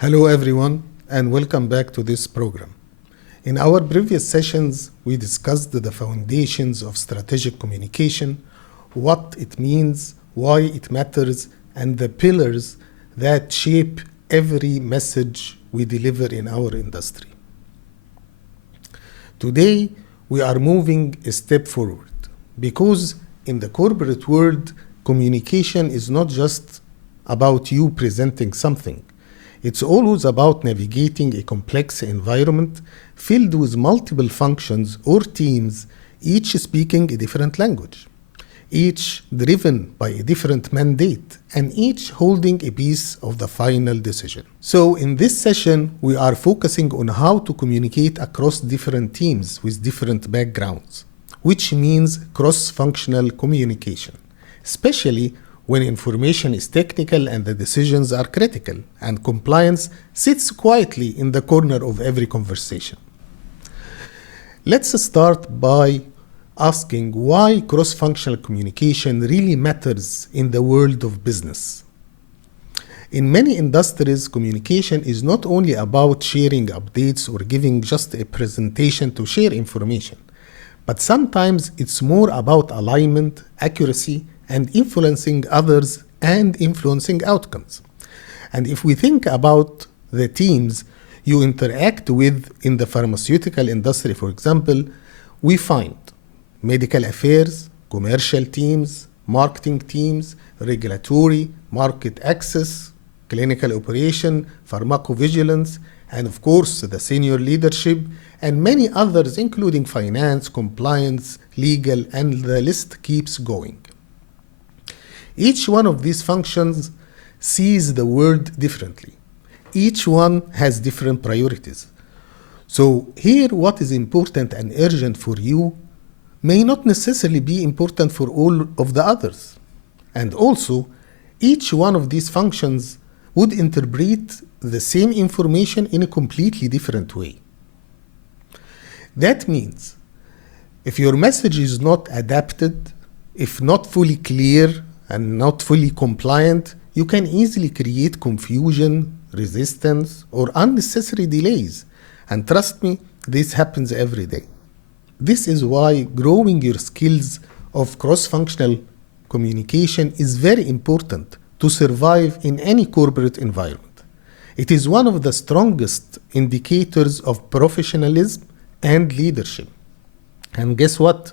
Hello everyone and welcome back to this program. In our previous sessions, we discussed the foundations of strategic communication, what it means, why it matters, and the pillars that shape every message we deliver in our industry. Today, we are moving a step forward because in the corporate world, communication is not just about you presenting something. It's always about navigating a complex environment filled with multiple functions or teams, each speaking a different language, each driven by a different mandate, and each holding a piece of the final decision. So in this session, we are focusing on how to communicate across different teams with different backgrounds, which means cross-functional communication, especially when information is technical and the decisions are critical, and compliance sits quietly in the corner of every conversation. Let's start by asking why cross-functional communication really matters in the world of business. In many industries, communication is not only about sharing updates or giving just a presentation to share information, but sometimes it's more about alignment, accuracy, and influencing others and influencing outcomes. And if we think about the teams you interact with in the pharmaceutical industry, for example, we find medical affairs, commercial teams, marketing teams, regulatory, market access, clinical operation, pharmacovigilance, and of course the senior leadership, and many others including finance, compliance, legal, and the list keeps going. Each one of these functions sees the world differently. Each one has different priorities. So here what is important and urgent for you may not necessarily be important for all of the others. And also, each one of these functions would interpret the same information in a completely different way. That means if your message is not adapted, if not fully clear, and not fully compliant, you can easily create confusion, resistance, or unnecessary delays. And trust me, this happens every day. This is why growing your skills of cross-functional communication is very important to survive in any corporate environment. It is one of the strongest indicators of professionalism and leadership. And guess what?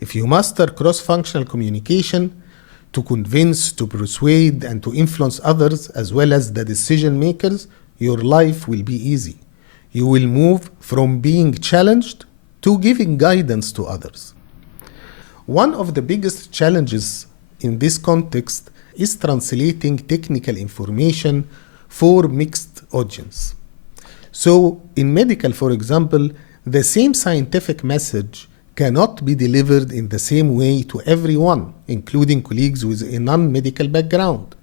If you master cross-functional communication, to convince, to persuade, and to influence others as well as the decision makers, your life will be easy. You will move from being challenged to giving guidance to others. One of the biggest challenges in this context is translating technical information for mixed audience. So in medical, for example, the same scientific message cannot be delivered in the same way to everyone, including colleagues with a non-medical background.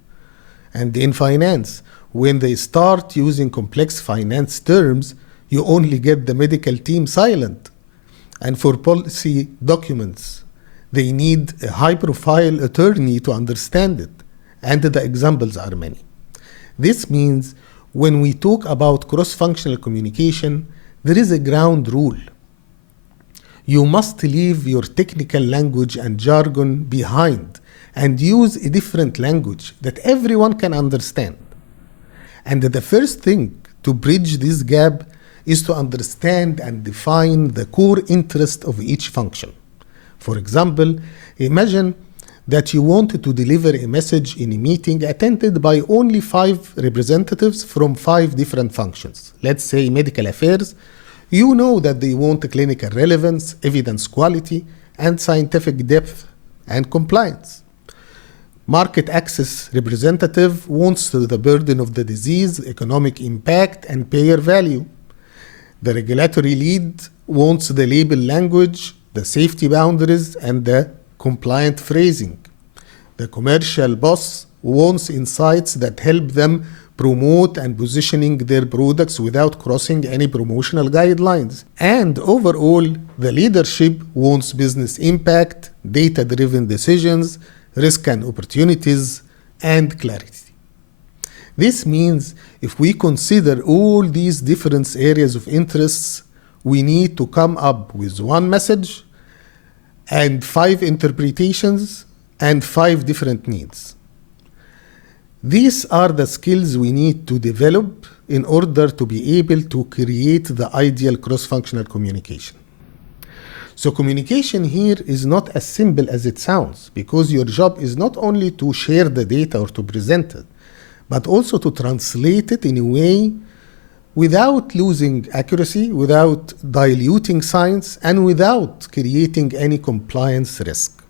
And in finance, when they start using complex finance terms, you only get the medical team silent. And for policy documents, they need a high-profile attorney to understand it. And the examples are many. This means when we talk about cross-functional communication, there is a ground rule. You must leave your technical language and jargon behind and use a different language that everyone can understand. And the first thing to bridge this gap is to understand and define the core interest of each function. For example, imagine that you wanted to deliver a message in a meeting attended by only 5 representatives from 5 different functions. Let's say medical affairs. You know that they want clinical relevance, evidence quality, and scientific depth and compliance. Market access representative wants the burden of the disease, economic impact, and payer value. The regulatory lead wants the label language, the safety boundaries, and the compliant phrasing. The commercial boss wants insights that help them promote and positioning their products without crossing any promotional guidelines. And overall, the leadership wants business impact, data-driven decisions, risk and opportunities, and clarity. This means if we consider all these different areas of interests, we need to come up with one message and 5 interpretations and 5 different needs. These are the skills we need to develop in order to be able to create the ideal cross-functional communication. So communication here is not as simple as it sounds, because your job is not only to share the data or to present it, but also to translate it in a way without losing accuracy, without diluting science, and without creating any compliance risk.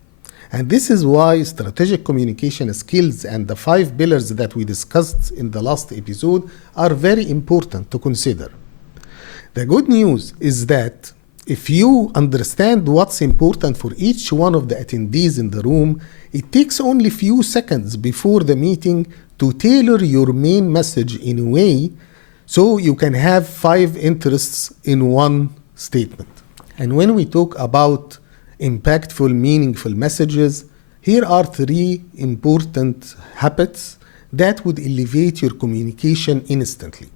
And this is why strategic communication skills and the 5 pillars that we discussed in the last episode are very important to consider. The good news is that if you understand what's important for each one of the attendees in the room, it takes only a few seconds before the meeting to tailor your main message in a way so you can have 5 interests in one statement. And when we talk about impactful, meaningful messages, here are 3 important habits that would elevate your communication instantly.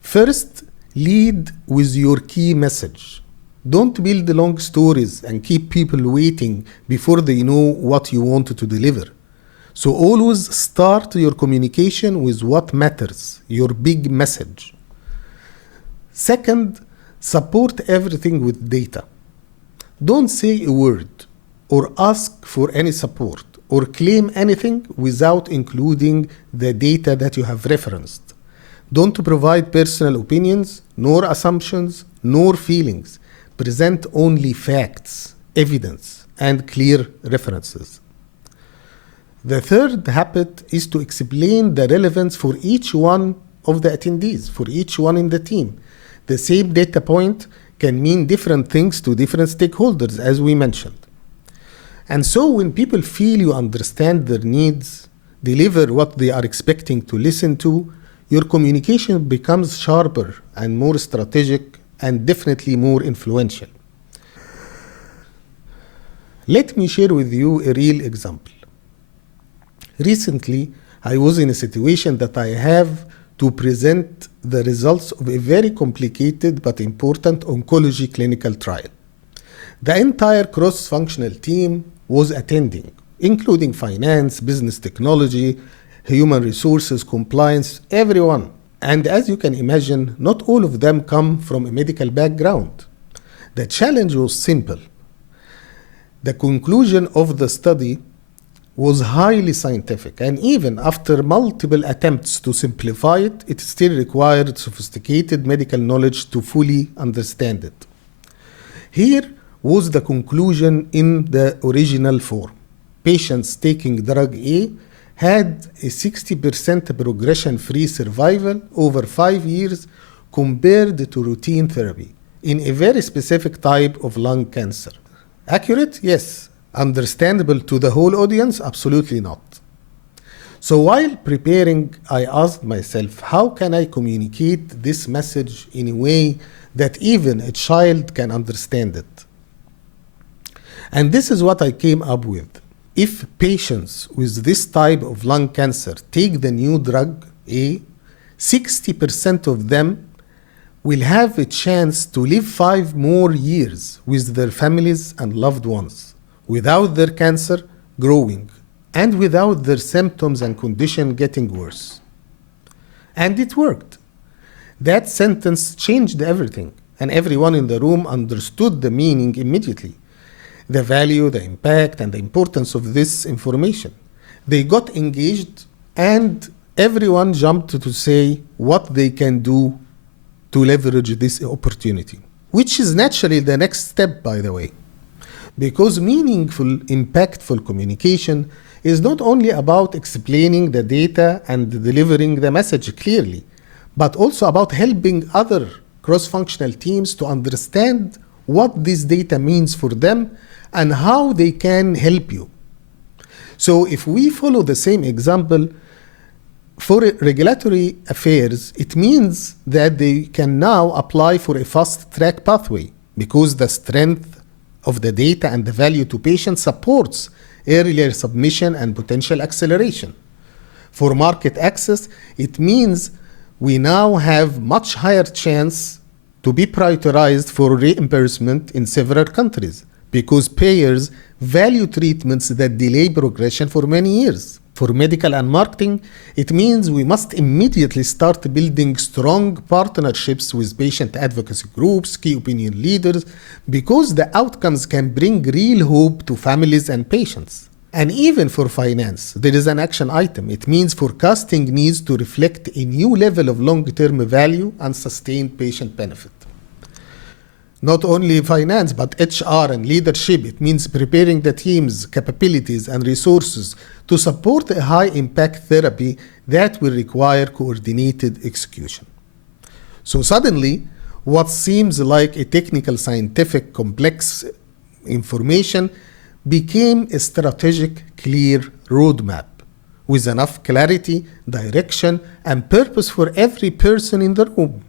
First, lead with your key message. Don't build long stories and keep people waiting before they know what you want to deliver. So always start your communication with what matters, your big message. Second, support everything with data. Don't say a word or ask for any support or claim anything without including the data that you have referenced. Don't provide personal opinions, nor assumptions, nor feelings. Present only facts, evidence, and clear references. The third habit is to explain the relevance for each one of the attendees, for each one in the team. The same data point can mean different things to different stakeholders, as we mentioned. And so when people feel you understand their needs, deliver what they are expecting to listen to, your communication becomes sharper and more strategic and definitely more influential. Let me share with you a real example. Recently, I was in a situation that I have to present the results of a very complicated but important oncology clinical trial. The entire cross-functional team was attending, including finance, business technology, human resources, compliance, everyone. And as you can imagine, not all of them come from a medical background. The challenge was simple. The conclusion of the study was highly scientific, and even after multiple attempts to simplify it, it still required sophisticated medical knowledge to fully understand it. Here was the conclusion in the original form. Patients taking drug A had a 60% progression-free survival over 5 years compared to routine therapy in a very specific type of lung cancer. Accurate? Yes. Understandable to the whole audience? Absolutely not. So while preparing, I asked myself, how can I communicate this message in a way that even a child can understand it? And this is what I came up with. If patients with this type of lung cancer take the new drug A, 60% of them will have a chance to live 5 more years with their families and loved ones, without their cancer growing, and without their symptoms and condition getting worse. And it worked. That sentence changed everything, and everyone in the room understood the meaning immediately. The value, the impact, and the importance of this information. They got engaged, and everyone jumped to say what they can do to leverage this opportunity, which is naturally the next step, by the way. Because meaningful, impactful communication is not only about explaining the data and delivering the message clearly, but also about helping other cross-functional teams to understand what this data means for them and how they can help you. So if we follow the same example, for regulatory affairs, it means that they can now apply for a fast-track pathway because the strength of the data and the value to patients supports earlier submission and potential acceleration. For market access, it means we now have much higher chance to be prioritized for reimbursement in several countries because payers value treatments that delay progression for many years. For medical and marketing, it means we must immediately start building strong partnerships with patient advocacy groups, key opinion leaders, because the outcomes can bring real hope to families and patients. And even for finance, there is an action item. It means forecasting needs to reflect a new level of long-term value and sustained patient benefit. Not only finance, but HR and leadership. It means preparing the teams, capabilities, and resources to support a high-impact therapy that will require coordinated execution. So suddenly, what seems like a technical, scientific, complex information became a strategic, clear roadmap with enough clarity, direction, and purpose for every person in the room.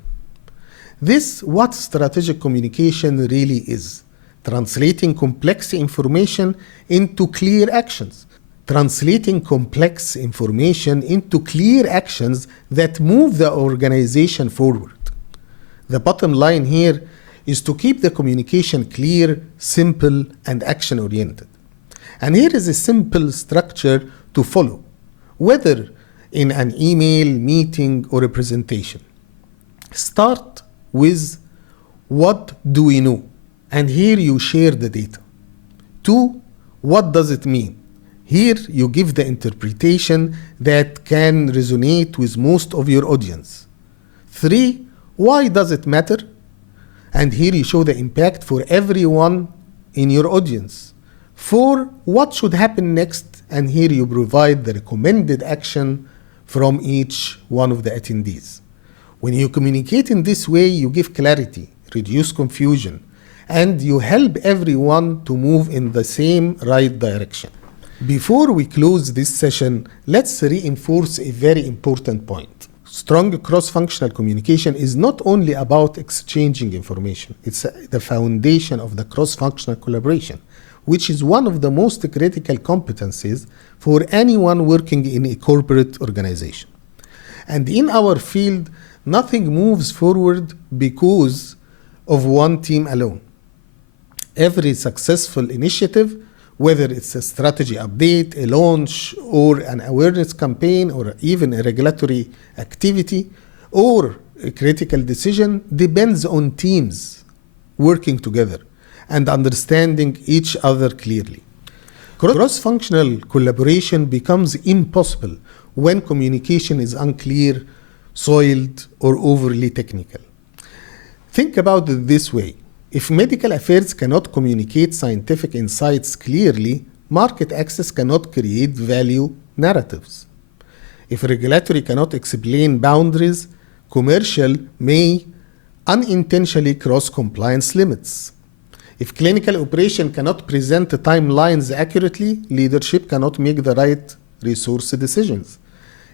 This is what strategic communication really is: translating complex information into clear actions. Translating complex information into clear actions that move the organization forward. The bottom line here is to keep the communication clear, simple, and action-oriented. And here is a simple structure to follow, whether in an email, meeting, or a presentation. Start with what do we know? And here you share the data. 2, what does it mean? Here you give the interpretation that can resonate with most of your audience. 3, why does it matter? And here you show the impact for everyone in your audience. 4, what should happen next? And here you provide the recommended action from each one of the attendees. When you communicate in this way, you give clarity, reduce confusion, and you help everyone to move in the same right direction. Before we close this session, let's reinforce a very important point. Strong cross-functional communication is not only about exchanging information, it's the foundation of the cross-functional collaboration, which is one of the most critical competencies for anyone working in a corporate organization. And in our field, nothing moves forward because of one team alone. Every successful initiative, whether it's a strategy update, a launch, or an awareness campaign, or even a regulatory activity, or a critical decision, depends on teams working together and understanding each other clearly. Cross-functional collaboration becomes impossible when communication is unclear, soiled, or overly technical. Think about it this way. If medical affairs cannot communicate scientific insights clearly, market access cannot create value narratives. If regulatory cannot explain boundaries, commercial may unintentionally cross compliance limits. If clinical operation cannot present timelines accurately, leadership cannot make the right resource decisions.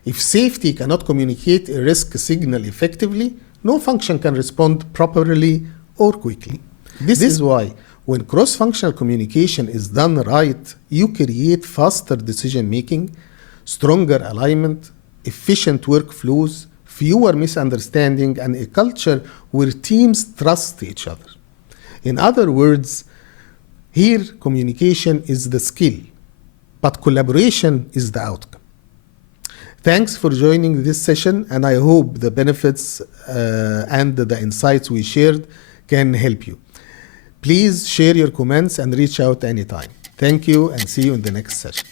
If safety cannot communicate a risk signal effectively, no function can respond properly or quickly. This is why when cross-functional communication is done right, you create faster decision-making, stronger alignment, efficient workflows, fewer misunderstandings, and a culture where teams trust each other. In other words, here communication is the skill, but collaboration is the outcome. Thanks for joining this session, and I hope the benefits and the insights we shared can help you. Please share your comments and reach out anytime. Thank you, and see you in the next session.